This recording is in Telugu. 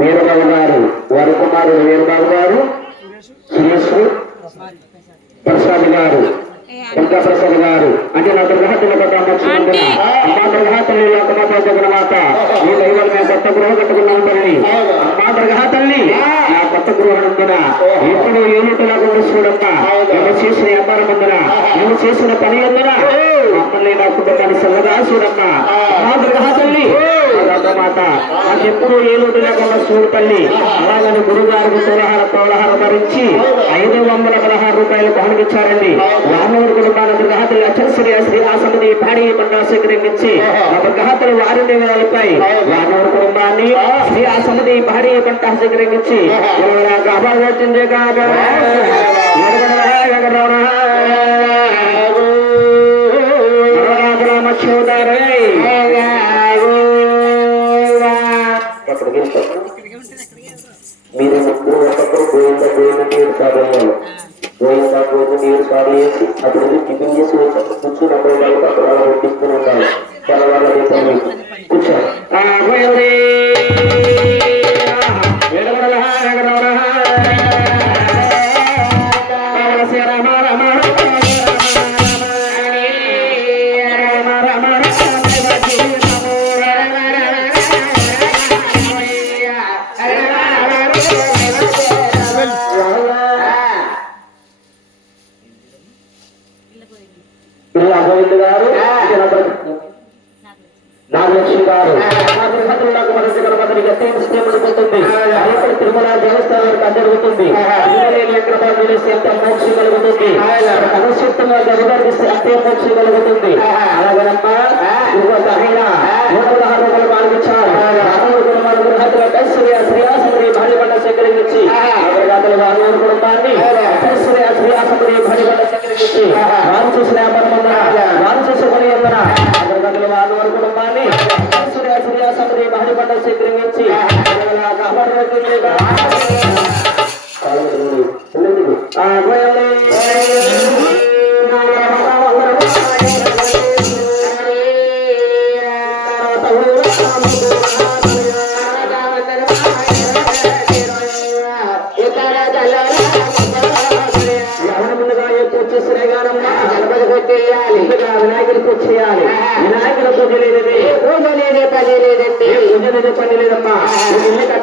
వీరబాబు గారు, వారి కుమారుడు వీరబాబు గారు, సురేష్ ప్రసాద్ గారు, దుర్గా ప్రసాద్ గారు, అంటే నా దుర్గహత్తుల అమ్మా దుర్గహతల్లి లోకమాత జగన్మాత ఈ దైవం మేము కొత్త గృహం కట్టుకున్నాం తల్లి. అమ్మా దుర్గహతల్లి నా కొత్త గృహం ఉందిన ఇప్పుడు ఏమిటిలాగా చూడమ్మ, నువ్వు చేసిన వ్యాపారం ఉందిన, నువ్వు చేసిన పని ఉందిన మమ్మల్ని నా కుటుంబాన్ని సల్లగా చూడమ్మ. అమ్మా దుర్గహతల్లి మాత నాకెప్పుడు ఏమిటి లేకుండా చూడు తల్లి. అలాగని గురుగారికి తులహార పౌలహార ధరించి 516 రూపాయలు బహుమతిచ్చారండి. రామూరు కుటుంబాల దుర్గహతలు అచ్చశ్రీ శ్రీ ఆసమది భారీ పండా స్వీకరించి దుర్గహతలు 6,000 రూపాయలు రామూరు కుటుంబాన్ని శ్రీ ఆసమది భారీ పంటా స్వీకరించి వచ్చిందే కాదు మీరు ముగ్గురు ఒకప్పుడు గోయిందా నీరు సాగేయాలి. గోయిందా నీరు సాగేసి అప్పుడు టిఫిన్ చేసి వచ్చి కూర్చున్నప్పుడు వాళ్ళు అక్కడ అలా కొట్టిస్తూనే ఉండాలి. చాలా వాళ్ళ కూర్చో గోవింద్ గారు, నాగలక్ష్మి గారు పోతుంది. తిరుమల దేవస్థానానికి అందరుగుతుంది. ఎంత మోక్షం కలుగుతుంది, అనుశక్తంగా జరగడిస్తే అంతే మోక్షం కలుగుతుంది. అలాగనమ్మా 116 రూపాయలు పాల్గొచ్చారు. శ్రీయాసముడి భారీ బండ సేకరించి వారు కుటుంబాన్ని శ్రీయాసముడి భారీ బండ సేకరించి వారు చూసిన వ్యాపారం వారు చూసే పని అందర వారు కుటుంబాన్ని శ్రీయాసముడి భారీ బండ సేకరించి వినాయకుడి పూజ చేయాలి. వినాయకుడి పూజ లేదండి, పూజ లేదే పని లేదండి, పూజ లేదే పని లేదమ్మా. ఇల్లు కట్టాలి.